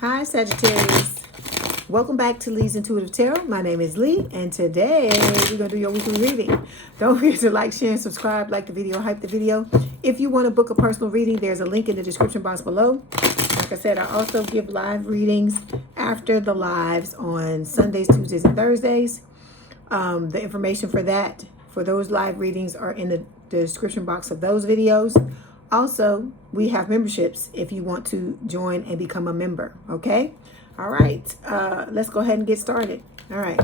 Hi Sagittarius. Welcome back to Leigh's Intuitive Tarot. My name is Leigh, and today we're going to do your weekly reading. Don't forget to like, share, and subscribe, like the video, hype the video. If you want to book a personal reading, there's a link in the description box below. Like I said, I also give live readings after the lives on Sundays, Tuesdays, and Thursdays. The information for that, for those live readings, are in the description box of those videos. Also, we have memberships if you want to join and become a member, okay? All right, let's go ahead and get started. All right,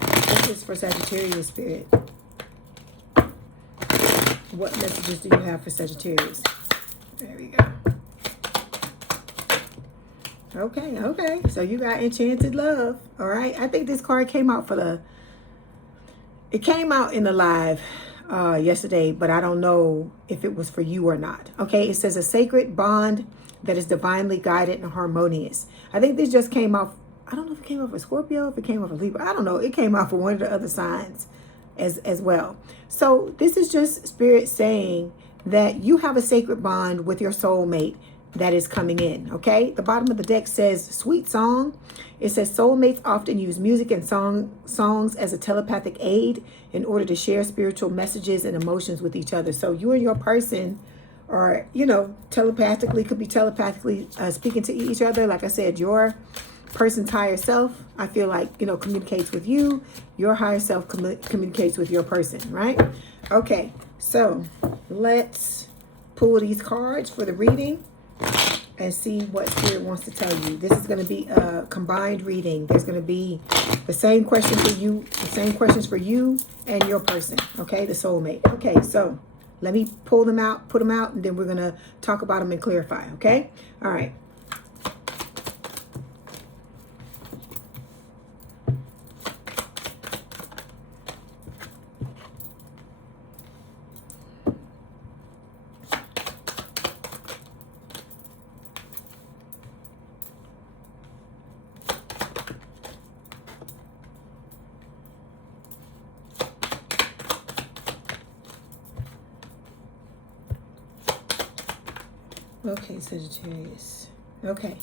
this is for Sagittarius spirit. What messages do you have for Sagittarius? There we go. Okay, so you got enchanted love. All right, I think this card came out it came out in the live yesterday, but I don't know if it was for you or not. Okay, it says a sacred bond that is divinely guided and harmonious. I think this just came out. I don't know if it came out for Scorpio, if it came out for Libra. I don't know. It came out for one of the other signs as well. So this is just spirit saying that you have a sacred bond with your soulmate that is coming in. Okay, the bottom of the deck says sweet song. It says soulmates often use music and songs as a telepathic aid in order to share spiritual messages and emotions with each other. So you and your person are, telepathically, could be telepathically speaking to each other. Like I said, your person's higher self, I feel like, communicates with you. Your higher self communicates with your person, right? Okay, so let's pull these cards for the reading and see what spirit wants to tell you. This is going to be a combined reading. There's going to be the same question for you, the same questions for you and your person, okay, the soulmate. Okay, so let me pull them out, put them out, and then we're going to talk about them and clarify, okay? All right. Okay, Sagittarius. Okay.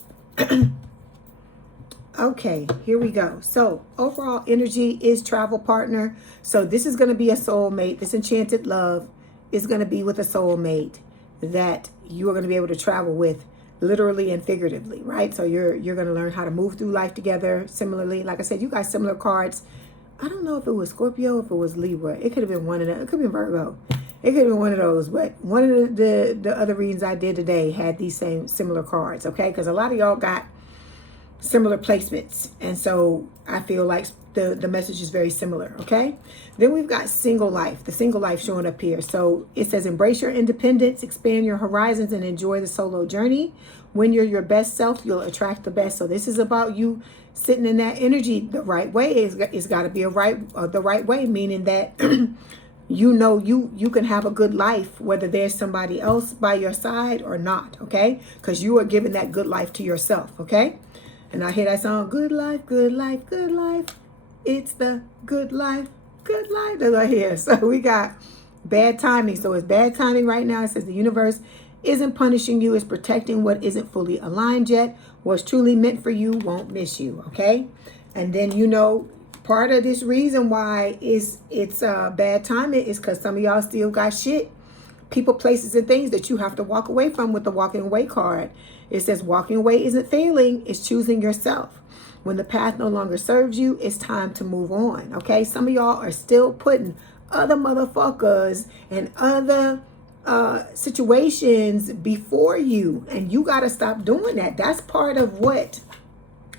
Okay, here we go. So overall energy is travel partner. So this is going to be a soulmate. This enchanted love is going to be with a soulmate that you are going to be able to travel with, literally and figuratively, right? So you're going to learn how to move through life together. Similarly, like I said, you got similar cards. I don't know if it was Scorpio, if it was Libra. It could have been one of them. It could be Virgo. It could have been one of those, but one of the other readings I did today had these similar cards, okay? Because a lot of y'all got similar placements, and so I feel like the message is very similar, okay? Then we've got single life, the single life showing up here. So it says embrace your independence, expand your horizons, and enjoy the solo journey. When you're your best self, you'll attract the best. So this is about you sitting in that energy the right way. It's got to be the right way, meaning that you can have a good life whether there's somebody else by your side or not, okay? Because you are giving that good life to yourself, okay? And I hear that song, good life, good life, good life. It's the good life, good life. That's what I hear. So we got bad timing. So it's bad timing right now. It says the universe isn't punishing you. It's protecting what isn't fully aligned yet. What's truly meant for you won't miss you, okay? And then, part of this reason why it's bad timing is because some of y'all still got shit, people, places, and things that you have to walk away from with the walking away card. It says walking away isn't failing, it's choosing yourself. When the path no longer serves you, it's time to move on, okay? Some of y'all are still putting other motherfuckers and other situations before you, and you got to stop doing that. That's part of what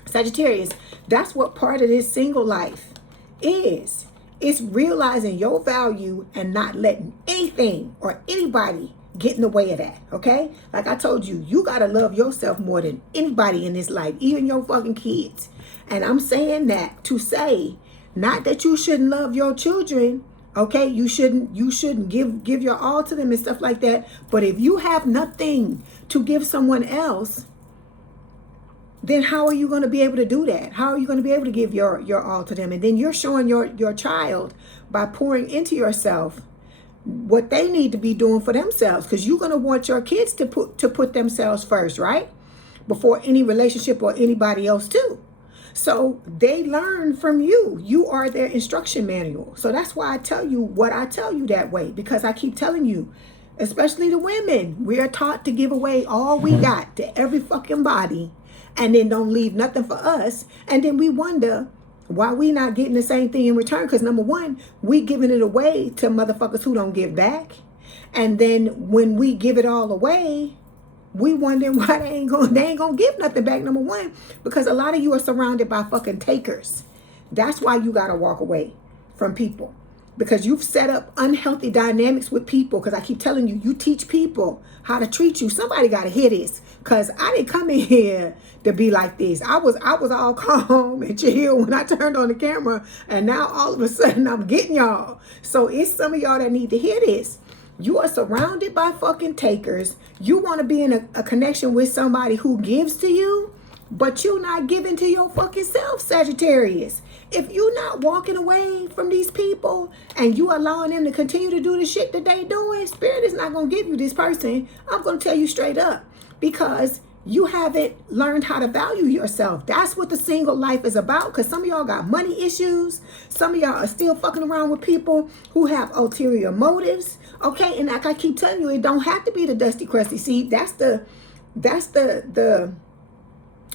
Sagittarius, that's what part of this single life is. It's realizing your value and not letting anything or anybody get in the way of that, okay? Like I told you, you got to love yourself more than anybody in this life, even your fucking kids. And I'm saying that to say, not that you shouldn't love your children, okay? You shouldn't give your all to them and stuff like that. But if you have nothing to give someone else, then how are you going to be able to do that? How are you going to be able to give your all to them? And then you're showing your child by pouring into yourself what they need to be doing for themselves, because you're going to want your kids to put themselves first, right? before any relationship or anybody else too. So they learn from you. You are their instruction manual. So that's why I tell you what I tell you that way, because I keep telling you, especially the women, we are taught to give away all we got to every fucking body and then don't leave nothing for us. And then we wonder why we not getting the same thing in return. Because number one, we giving it away to motherfuckers who don't give back. And then when we give it all away, we wondering why they ain't gonna give nothing back. Number one, because a lot of you are surrounded by fucking takers. That's why you gotta walk away from people, because you've set up unhealthy dynamics with people. Because I keep telling you, you teach people how to treat you. Somebody gotta hear this, because I didn't come in here to be like this. I was all calm and chill when I turned on the camera, and now all of a sudden I'm getting y'all. So it's some of y'all that need to hear this. You are surrounded by fucking takers. You want to be in a connection with somebody who gives to you, but you're not giving to your fucking self, Sagittarius. If you're not walking away from these people and you allowing them to continue to do the shit that they doing, Spirit is not going to give you this person. I'm going to tell you straight up, because you haven't learned how to value yourself. That's what the single life is about. Because some of y'all got money issues. Some of y'all are still fucking around with people who have ulterior motives. Okay, and like I keep telling you, it don't have to be the dusty, crusty. See, that's the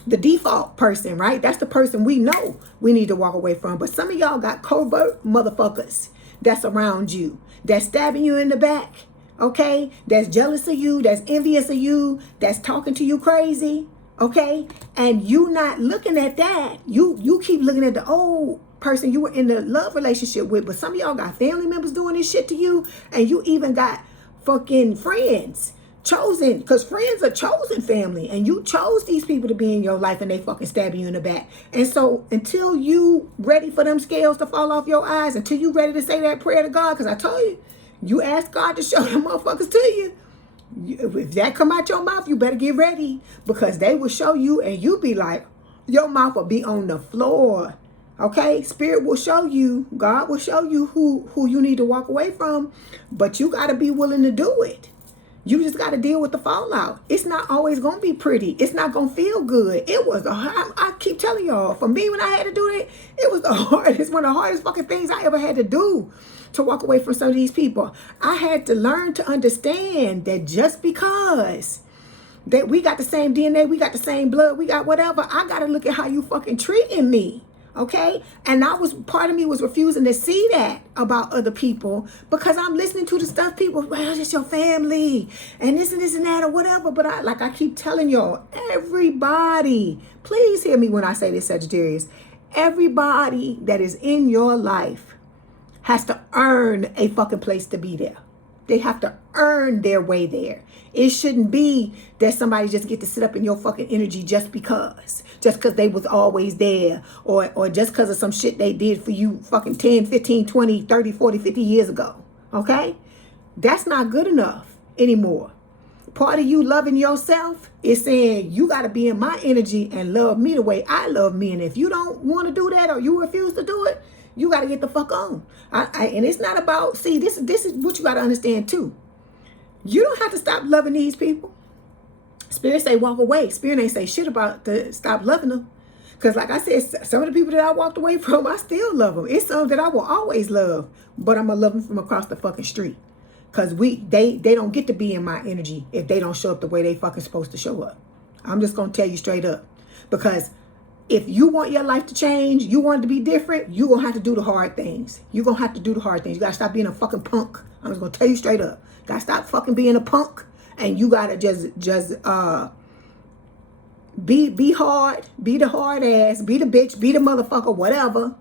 default person, right? That's the person we know we need to walk away from. But some of y'all got covert motherfuckers that's around you, that's stabbing you in the back. Okay, that's jealous of you, that's envious of you, that's talking to you crazy. Okay, and you not looking at that. You keep looking at the old person you were in the love relationship with. But some of y'all got family members doing this shit to you, and you even got fucking friends chosen, because friends are chosen family, and you chose these people to be in your life, and they fucking stabbing you in the back. And so until you ready for them scales to fall off your eyes, until you ready to say that prayer to God, because I told you, you ask God to show them motherfuckers to you. If that come out your mouth, you better get ready, because they will show you, and you be like, your mouth will be on the floor. Okay, Spirit will show you, God will show you who you need to walk away from, but you got to be willing to do it. You just got to deal with the fallout. It's not always going to be pretty. It's not going to feel good. It was, I keep telling y'all, for me when I had to do it, it was the hardest, one of the hardest fucking things I ever had to do, to walk away from some of these people. I had to learn to understand that just because that we got the same DNA, we got the same blood, we got whatever, I got to look at how you fucking treating me. Okay, and part of me was refusing to see that about other people, because I'm listening to the stuff people, well, it's just your family and this and that or whatever. But I keep telling y'all, everybody, please hear me when I say this, Sagittarius, everybody that is in your life has to earn a fucking place to be there. They have to earn their way there. It shouldn't be that somebody just get to sit up in your fucking energy just because they was always there, or just because of some shit they did for you fucking 10, 15, 20, 30, 40, 50 years ago. Okay? That's not good enough anymore. Part of you loving yourself is saying, you got to be in my energy and love me the way I love me. And if you don't want to do that, or you refuse to do it, you got to get the fuck on. And it's not about, see, this is what you got to understand too. You don't have to stop loving these people. Spirit say walk away. Spirit ain't say shit about to stop loving them. Because like I said, some of the people that I walked away from, I still love them. It's some that I will always love, but I'm going to love them from across the fucking street. Because they don't get to be in my energy if they don't show up the way they fucking supposed to show up. I'm just going to tell you straight up. Because if you want your life to change, you want it to be different, you're going to have to do the hard things. You're going to have to do the hard things. You got to stop being a fucking punk. I'm just going to tell you straight up. Got to stop fucking being a punk. And you got to just be hard, be the hard ass, be the bitch, be the motherfucker, whatever.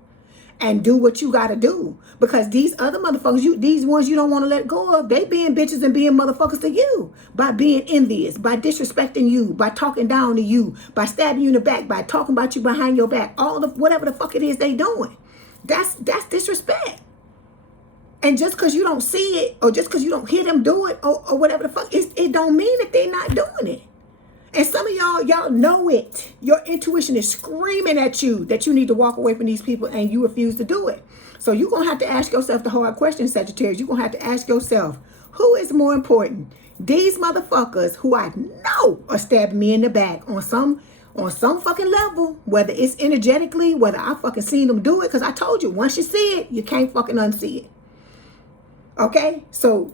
And do what you got to do. Because these other motherfuckers, these ones you don't want to let go of, they being bitches and being motherfuckers to you. By being envious, by disrespecting you, by talking down to you, by stabbing you in the back, by talking about you behind your back. All of whatever the fuck it is they doing. That's disrespect. And just because you don't see it, or just because you don't hear them do it, or whatever the fuck, it don't mean that they're not doing it. And some of y'all know it. Your intuition is screaming at you that you need to walk away from these people, and you refuse to do it. So you're going to have to ask yourself the hard question, Sagittarius. You're going to have to ask yourself, who is more important? These motherfuckers who I know are stabbing me in the back on some fucking level, whether it's energetically, whether I fucking seen them do it, because I told you, once you see it, you can't fucking unsee it. Okay? So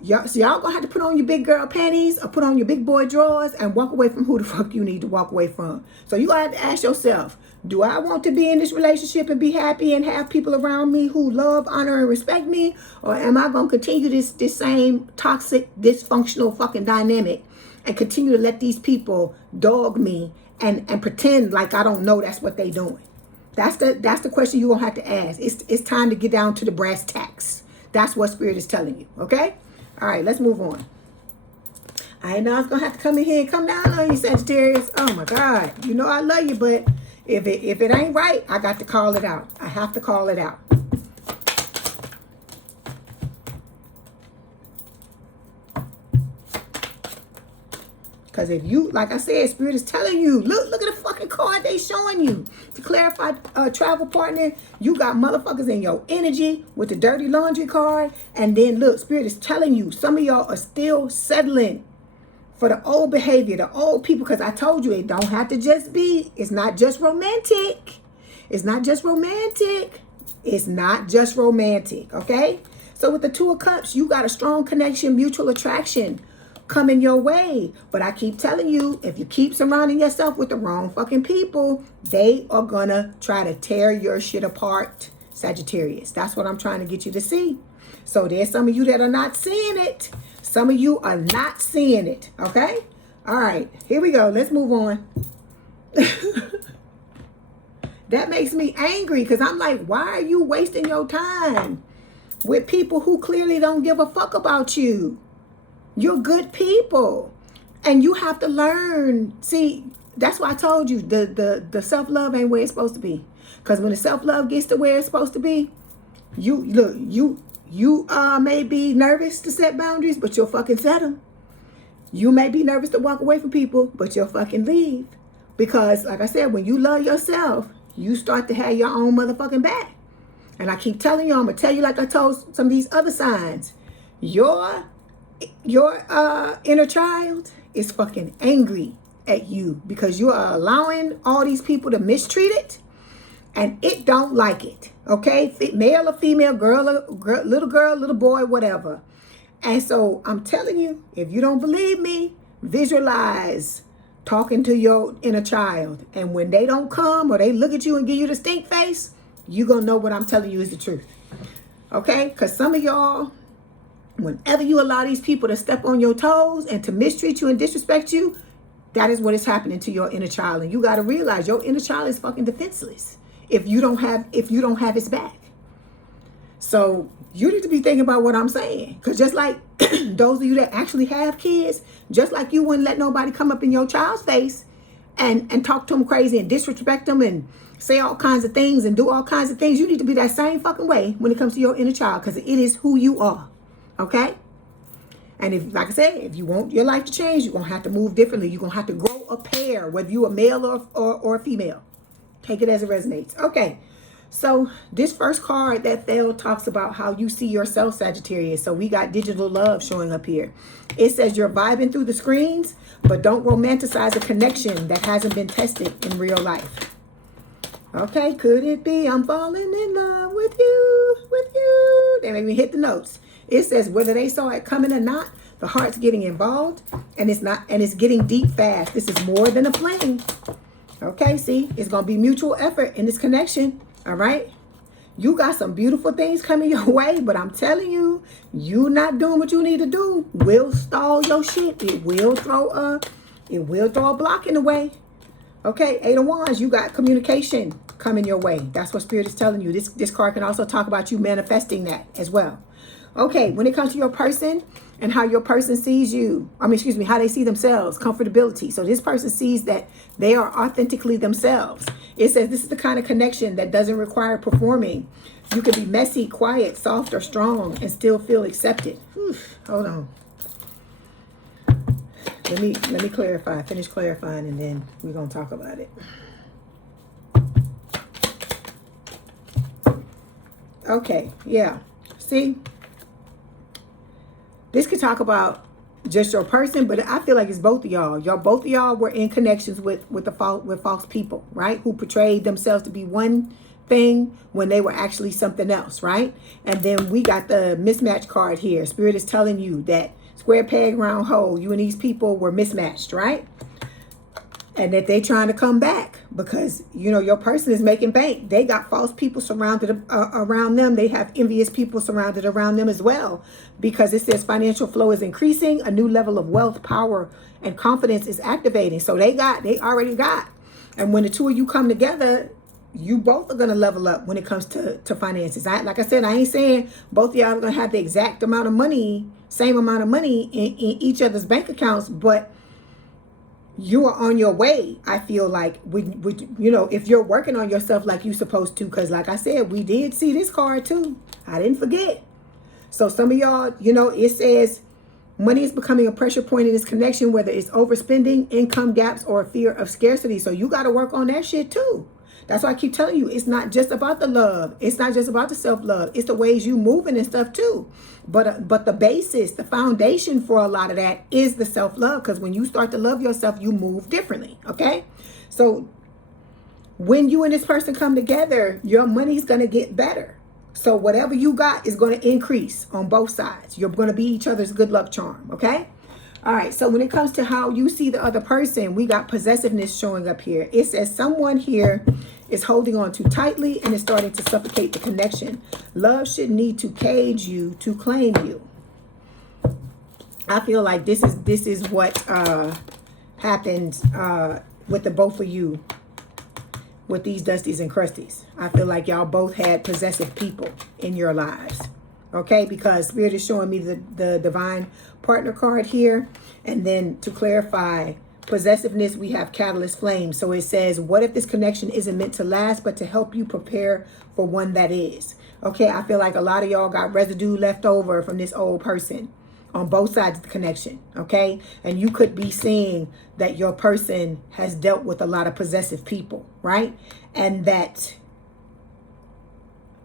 y'all gonna have to put on your big girl panties or put on your big boy drawers and walk away from who the fuck you need to walk away from. So you gotta have to ask yourself, do I want to be in this relationship and be happy and have people around me who love, honor, and respect me? Or am I gonna continue this same toxic, dysfunctional fucking dynamic and continue to let these people dog me and pretend like I don't know that's what they doing? That's the question you're gonna have to ask. It's time to get down to the brass tacks. That's what Spirit is telling you, okay? All right, let's move on. I didn't know I was going to have to come in here and come down on you, Sagittarius. Oh, my God. You know I love you, but if it ain't right, I got to call it out. I have to call it out. Because if you, like I said, Spirit is telling you, look at the fucking card they showing you. To clarify, travel partner, you got motherfuckers in your energy with the dirty laundry card. And then look, Spirit is telling you, some of y'all are still settling for the old behavior, the old people. Because I told you, it don't have to just be, it's not just romantic. It's not just romantic. It's not just romantic, okay? So with the Two of Cups, you got a strong connection, mutual attraction coming your way. But I keep telling you, if you keep surrounding yourself with the wrong fucking people, they are gonna try to tear your shit apart, Sagittarius. That's what I'm trying to get you to see. So there's some of you that are not seeing it. Some of you are not seeing it, okay? All right, here we go. Let's move on. That makes me angry because I'm like, why are you wasting your time with people who clearly don't give a fuck about you? You're good people. And you have to learn. See, that's why I told you the self-love ain't where it's supposed to be. Because when the self-love gets to where it's supposed to be, you may be nervous to set boundaries, but you'll fucking set them. You may be nervous to walk away from people, but you'll fucking leave. Because, like I said, when you love yourself, you start to have your own motherfucking back. And I keep telling you, I'm going to tell you like I told some of these other signs. Your inner child is fucking angry at you because you are allowing all these people to mistreat it, and it don't like it. Okay, male or female, little girl, little boy, whatever. And so I'm telling you, if you don't believe me, visualize talking to your inner child, and when they don't come or they look at you and give you the stink face, you gonna know what I'm telling you is the truth. Okay, because some of y'all, whenever you allow these people to step on your toes and to mistreat you and disrespect you, that is what is happening to your inner child. And you got to realize your inner child is fucking defenseless if you don't have its back. So you need to be thinking about what I'm saying. Because just like those of you that actually have kids, just like you wouldn't let nobody come up in your child's face and talk to them crazy and disrespect them and say all kinds of things and do all kinds of things, you need to be that same fucking way when it comes to your inner child, because it is who you are. Okay? And if, like I said, if you want your life to change, you're going to have to move differently. You're going to have to grow a pair, whether you're a male or a female. Take it as it resonates. Okay. So this first card that fell talks about how you see yourself, Sagittarius. So we got digital love showing up here. It says you're vibing through the screens, but don't romanticize a connection that hasn't been tested in real life. Okay. Could it be I'm falling in love with you? They make me hit the notes. It says whether they saw it coming or not, the heart's getting involved, and it's getting deep fast. This is more than a fling. Okay, see, it's gonna be mutual effort in this connection. All right, you got some beautiful things coming your way, but I'm telling you, you not doing what you need to do will stall your shit. It will throw a block in the way. Okay, Eight of Wands, you got communication coming your way. That's what Spirit is telling you. This card can also talk about you manifesting that as well. Okay, when it comes to your person and how your person sees you, how they see themselves, comfortability. So this person sees that they are authentically themselves. It says this is the kind of connection that doesn't require performing. You can be messy, quiet, soft, or strong and still feel accepted. Whew, hold on. Let me clarify, finish clarifying, and then we're going to talk about it. Okay, yeah. See? This could talk about just your person, but I feel like it's both of y'all. Both of y'all were in connections with false people, right? Who portrayed themselves to be one thing when they were actually something else, right? And then we got the mismatch card here. Spirit is telling you that square peg, round hole. You and these people were mismatched, right? And that they trying to come back because, you know, your person is making bank. They got false people surrounded around them. They have envious people surrounded around them as well, because it says financial flow is increasing. A new level of wealth, power, and confidence is activating. So they already got. And when the two of you come together, you both are going to level up when it comes to finances. Like I said, I ain't saying both of y'all are going to have the exact amount of money, same amount of money in each other's bank accounts, but you are on your way. I feel like, you know, if you're working on yourself like you're supposed to, because like I said, we did see this card too. I didn't forget. So some of y'all, you know, it says money is becoming a pressure point in this connection, whether it's overspending, income gaps, or a fear of scarcity. So you got to work on that shit too. That's why I keep telling you, it's not just about the love. It's not just about the self-love. It's the ways you moving and stuff too. But the basis, the foundation for a lot of that is the self-love. Because when you start to love yourself, you move differently. Okay? So when you and this person come together, your money's going to get better. So whatever you got is going to increase on both sides. You're going to be each other's good luck charm. Okay? All right, so when it comes to how you see the other person, we got possessiveness showing up here. It says someone here is holding on too tightly and is starting to suffocate the connection. Love should need to cage you to claim you. I feel like this is what happened with the both of you with these Dusties and Crusties. I feel like y'all both had possessive people in your lives. Okay, because Spirit is showing me the divine partner card here. And then to clarify, possessiveness, we have catalyst flame. So it says, what if this connection isn't meant to last, but to help you prepare for one that is? Okay, I feel like a lot of y'all got residue left over from this old person on both sides of the connection. Okay, and you could be seeing that your person has dealt with a lot of possessive people, right? And that,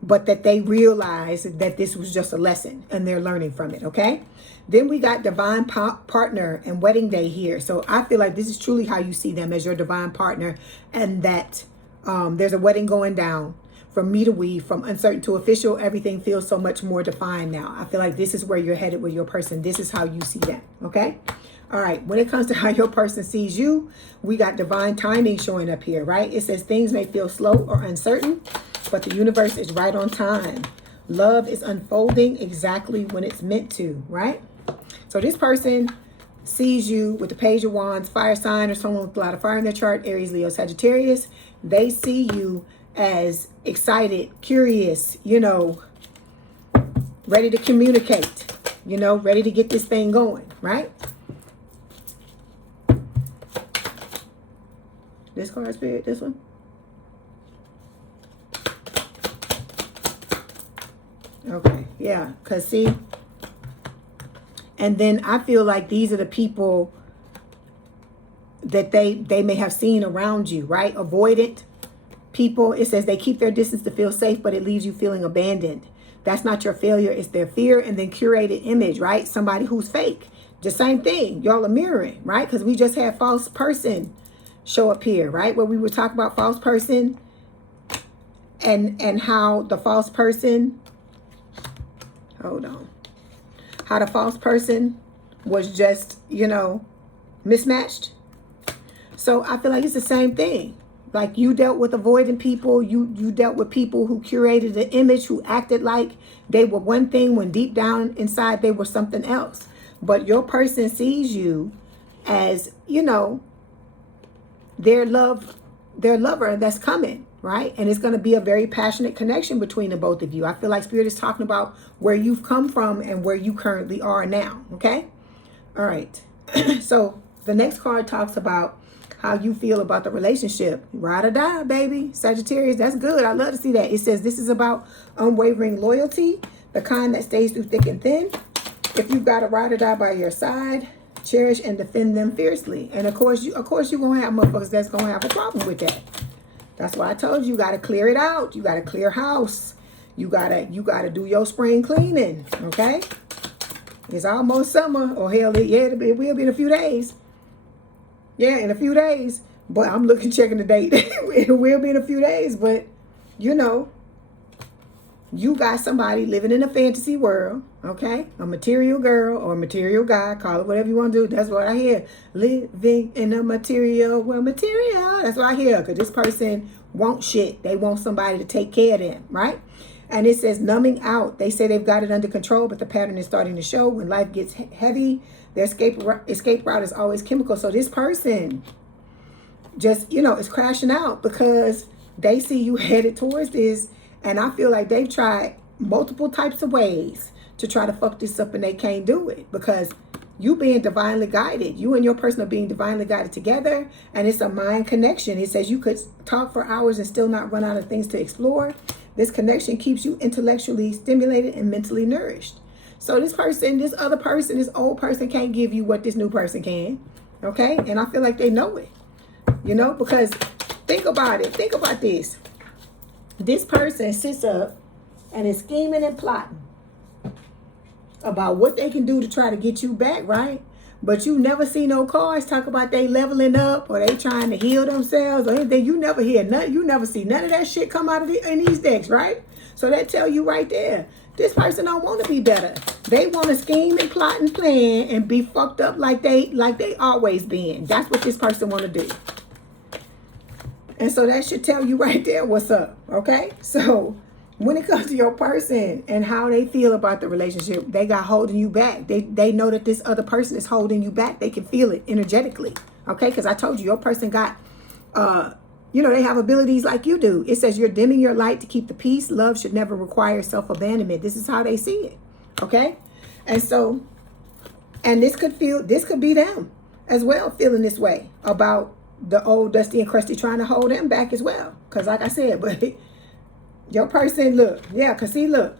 but that they realize that this was just a lesson and they're learning from it. Okay. Then we got divine partner and wedding day here. So I feel like this is truly how you see them, as your divine partner, and that there's a wedding going down. From me to we, from uncertain to official, everything feels so much more defined now. I feel like this is where you're headed with your person. This is how you see them. Okay. All right. When it comes to how your person sees you, we got divine timing showing up here, right? It says things may feel slow or uncertain, but the universe is right on time. Love is unfolding exactly when it's meant to, right? So this person sees you with the Page of Wands, fire sign, or someone with a lot of fire in their chart, Aries, Leo, Sagittarius. They see you as excited, curious, you know, ready to communicate, you know, ready to get this thing going, right? This card, Spirit, this one. Okay, yeah, because see, and then I feel like these are the people that they may have seen around you, right? Avoidant people. It says they keep their distance to feel safe, but it leaves you feeling abandoned. That's not your failure, it's their fear. And then curated image, right? Somebody who's fake. The same thing. Y'all are mirroring, right? Because we just had false person show up here, right? Where we were talking about false person and how the false person, hold on, how the false person was just, you know, mismatched. So I feel like it's the same thing. Like you dealt with avoiding people. You dealt with people who curated an image, who acted like they were one thing when deep down inside they were something else. But your person sees you as, you know, their lover that's coming, right? And it's going to be a very passionate connection between the both of you. I feel like Spirit is talking about where you've come from and where you currently are now, okay? All right. So the next card talks about how you feel about the relationship. Ride or die, baby. Sagittarius, that's good. I love to see that. It says this is about unwavering loyalty, the kind that stays through thick and thin. If you've got a ride or die by your side, cherish and defend them fiercely. And of course you're gonna have motherfuckers that's gonna have a problem with that. That's why I told you, you gotta clear it out. You gotta clear house. You gotta do your spring cleaning, okay? It's almost summer. Or hell, yeah, it will be in a few days. Yeah, in a few days. But I'm looking, checking the date. It will be in a few days. But, you know, you got somebody living in a fantasy world, okay? A material girl or a material guy, call it whatever you want to do. That's what I hear. Living in a material world, material. That's what I hear, because this person wants shit. They want somebody to take care of them, right? And it says numbing out. They say they've got it under control, but the pattern is starting to show. When life gets heavy, their escape route is always chemical. So this person just, you know, is crashing out because they see you headed towards this. And I feel like they've tried multiple types of ways to try to fuck this up, and they can't do it because you being divinely guided. You and your person are being divinely guided together, and it's a mind connection. It says you could talk for hours and still not run out of things to explore. This connection keeps you intellectually stimulated and mentally nourished. So this person, this other person, this old person can't give you what this new person can. Okay? And I feel like they know it. You know, because think about it. Think about this. This person sits up and is scheming and plotting about what they can do to try to get you back, right? But you never see no cards talk about they leveling up or they trying to heal themselves or anything. You never hear nothing. You never see none of that shit come out of in these decks, right? So that tell you right there, this person don't want to be better. They want to scheme and plot and plan and be fucked up like they always been. That's what this person want to do. And so that should tell you right there what's up, okay? So when it comes to your person and how they feel about the relationship, they got holding you back. They know that this other person is holding you back. They can feel it energetically, okay? Because I told you, your person got, you know, they have abilities like you do. It says you're dimming your light to keep the peace. Love should never require self-abandonment. This is how they see it, okay? And so, and this could be them as well feeling this way about the old dusty and crusty trying to hold them back as well. Because like I said, but your person, look, yeah, because see, look,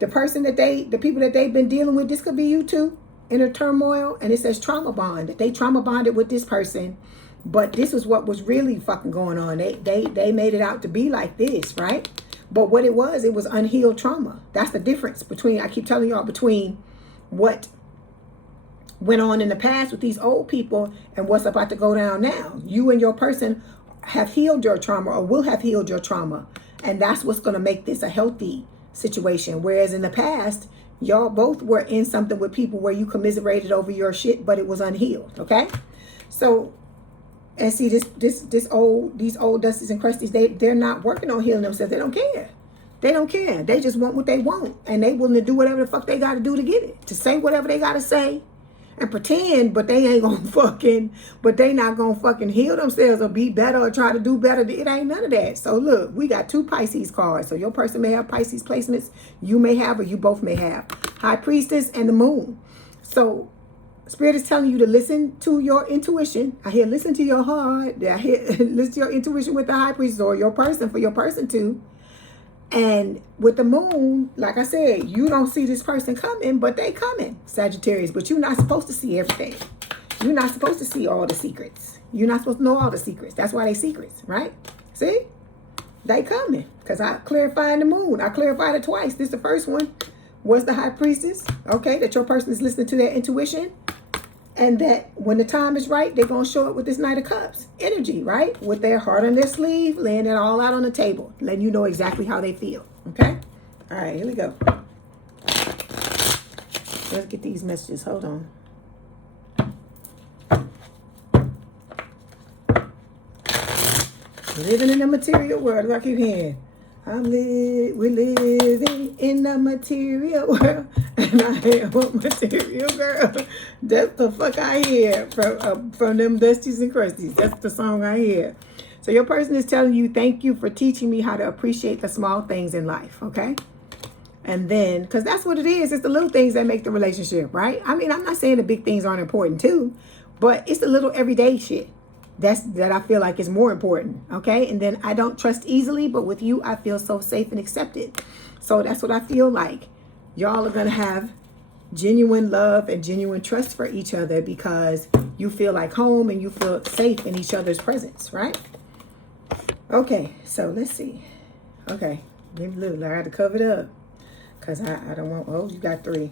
the people that they've been dealing with, this could be you too, inner turmoil. And it says trauma bond, that they trauma bonded with this person. But this is what was really fucking going on. They made it out to be like this, right? But what it was unhealed trauma. That's the difference between, I keep telling y'all, between what went on in the past with these old people and what's about to go down now. You and your person have healed your trauma or will have healed your trauma. And that's what's going to make this a healthy situation. Whereas in the past, y'all both were in something with people where you commiserated over your shit, but it was unhealed. Okay? So, and see, these old dusties and crusties, they're not working on healing themselves. They don't care. They don't care. They just want what they want. And they willing to do whatever the fuck they got to do to get it. To say whatever they got to say. And pretend, but they not gonna fucking heal themselves or be better or try to do better. It ain't none of that. So look, we got 2 Pisces cards. So your person may have Pisces placements. You may have, or you both may have. High Priestess and the Moon. So Spirit is telling you to listen to your intuition. I hear listen to your heart. I hear listen to your intuition with the High Priestess or your person, for your person too. And with the Moon, like I said, you don't see this person coming, but they coming, Sagittarius. But you're not supposed to see everything. You're not supposed to see all the secrets. You're not supposed to know all the secrets. That's why they secrets, right? See? They coming. Because I clarified the Moon. I clarified it twice. This is the first one. Was the High Priestess. Okay, that your person is listening to their intuition. And that when the time is right, they're going to show it with this Knight of Cups energy, right? With their heart on their sleeve, laying it all out on the table, letting you know exactly how they feel, okay? All right, here we go. Let's get these messages. Hold on. Living in the material world, as I keep hearing. We're living in the material world, and I am a material girl. That's the fuck I hear from them dusties and crusties. That's the song I hear. So your person is telling you, thank you for teaching me how to appreciate the small things in life, okay? And then, because that's what it is. It's the little things that make the relationship, right? I mean, I'm not saying the big things aren't important too, but it's the little everyday shit that I feel like is more important, okay? And then I don't trust easily, but with you, I feel so safe and accepted. So that's what I feel like. Y'all are going to have genuine love and genuine trust for each other because you feel like home and you feel safe in each other's presence, right? Okay, so let's see. Okay, maybe a little. I got to cover it up because I don't want, oh, you got 3.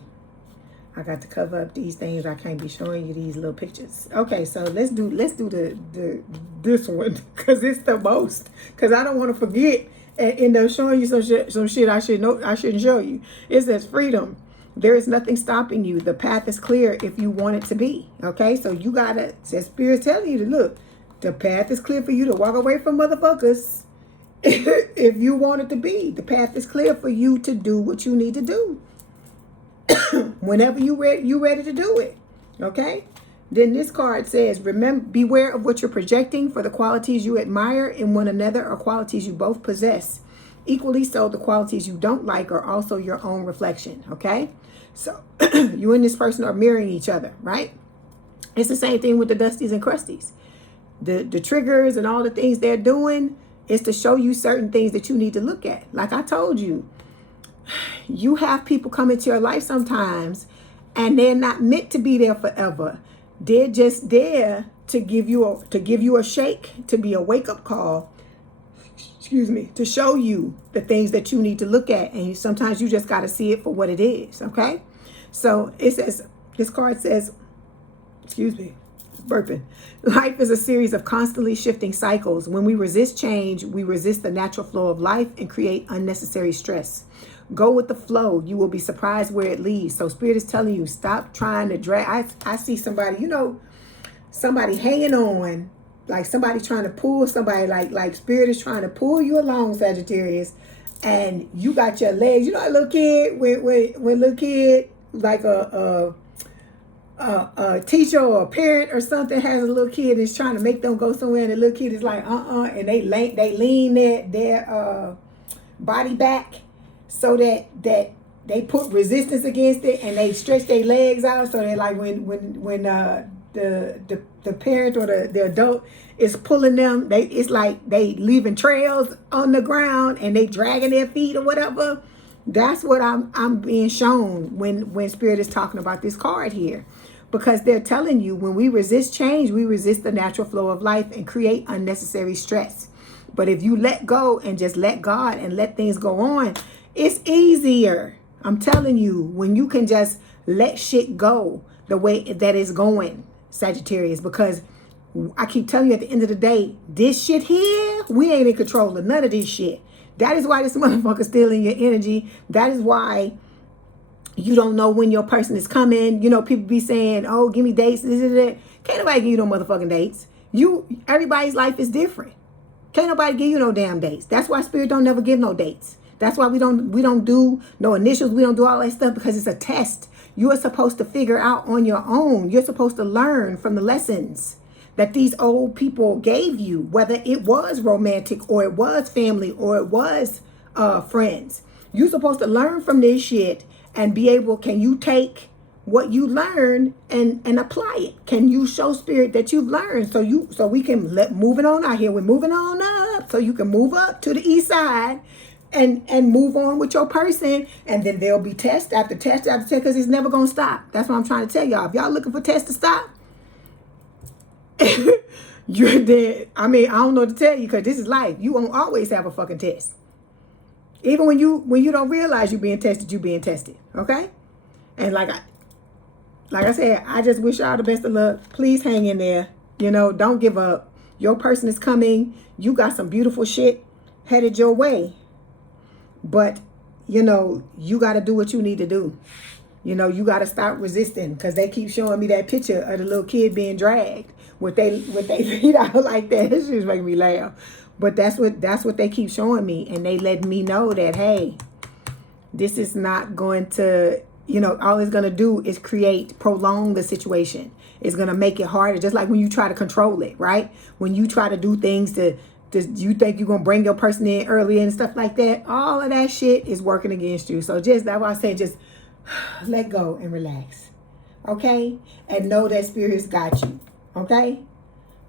I got to cover up these things. I can't be showing you these little pictures. Okay, so let's do this one because it's the most. Because I don't want to forget and end up showing you some shit I shouldn't show you. It says freedom. There is nothing stopping you. The path is clear if you want it to be. Okay, so you gotta. Says Spirit's telling you to look. The path is clear for you to walk away from motherfuckers. If you want it to be, the path is clear for you to do what you need to do. Whenever you ready to do it. Okay? Then this card says, remember, beware of what you're projecting, for the qualities you admire in one another are qualities you both possess. Equally so, the qualities you don't like are also your own reflection. Okay? So you and this person are mirroring each other, right? It's the same thing with the Dusties and Crusties. The triggers and all the things they're doing is to show you certain things that you need to look at. Like I told you, you have people come into your life sometimes and they're not meant to be there forever. They're just there to give you a shake, to be a wake-up call, excuse me, to show you the things that you need to look at. And sometimes you just got to see it for what it is, okay? So it says, this card says, excuse me, burping. Life is a series of constantly shifting cycles. When we resist change, we resist the natural flow of life and create unnecessary stress. Go with the flow. You will be surprised where it leads. So Spirit is telling you, stop trying to drag. I see somebody, somebody hanging on, like somebody trying to pull somebody, like Spirit is trying to pull you along, Sagittarius, and you got your legs. You know, a little kid, when little kid, like a teacher or a parent or something has a little kid and is trying to make them go somewhere, and the little kid is like, and they lean their body back so that they put resistance against it, and they stretch their legs out so that like when the parent or the adult is pulling them, it's like they leaving trails on the ground and they dragging their feet or whatever. That's what I'm being shown when Spirit is talking about this card here. Because they're telling you, when we resist change, we resist the natural flow of life and create unnecessary stress. But if you let go and just let God and let things go on, it's easier. I'm telling you, when you can just let shit go the way that it's going, Sagittarius. Because I keep telling you, at the end of the day, this shit here, we ain't in control of none of this shit. That is why this motherfucker's stealing your energy. That is why you don't know when your person is coming. You know, people be saying, oh, give me dates. Can't nobody give you no motherfucking dates. Everybody's life is different. Can't nobody give you no damn dates. That's why Spirit don't never give no dates. That's why we don't do no initials. We don't do all that stuff, because it's a test. You are supposed to figure out on your own. You're supposed to learn from the lessons that these old people gave you, whether it was romantic or it was family or it was friends. You're supposed to learn from this shit and be able, can you take what you learn and apply it? Can you show Spirit that you've learned? So we can moving on out here. We're moving on up so you can move up to the east side and move on with your person. And then there'll be test after test after test, because it's never going to stop. That's what I'm trying to tell y'all. If y'all looking for tests to stop, you're dead. I mean, I don't know what to tell you, because this is life. You won't always have a fucking test. Even when you don't realize you're being tested, you're being tested. Okay? And like I said, I just wish y'all the best of luck. Please hang in there. Don't give up. Your person is coming. You got some beautiful shit headed your way. But, you got to do what you need to do. You got to stop resisting, because they keep showing me that picture of the little kid being dragged with they feet out like that. This just making me laugh. But that's what they keep showing me, and they let me know that, hey, this is not going to, all it's going to do is prolong the situation. It's going to make it harder, just like when you try to control it, right? When you try to do things you think you're going to bring your person in early and stuff like that, all of that shit is working against you. So that's why I say just let go and relax, okay? And know that Spirit's got you, okay?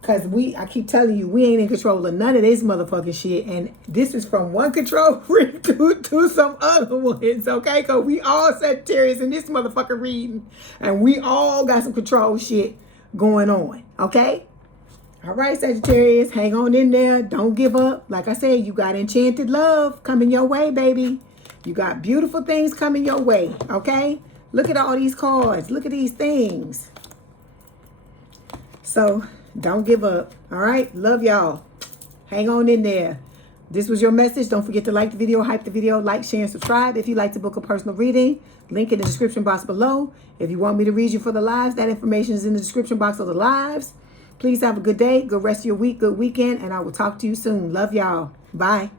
Because I keep telling you, we ain't in control of none of this motherfucking shit. And this is from one control freak to some other ones, okay? Because we all Sagittarius in this motherfucking reading. And we all got some control shit going on, okay? All right, Sagittarius, hang on in there. Don't give up. Like I said, you got enchanted love coming your way, baby. You got beautiful things coming your way, okay? Look at all these cards. Look at these things. So don't give up. All right. Love y'all. Hang on in there. This was your message. Don't forget to like the video, hype the video, like, share, and subscribe. If you'd like to book a personal reading, link in the description box below. If you want me to read you for the lives, that information is in the description box of the lives. Please have a good day, good rest of your week, good weekend, and I will talk to you soon. Love y'all. Bye.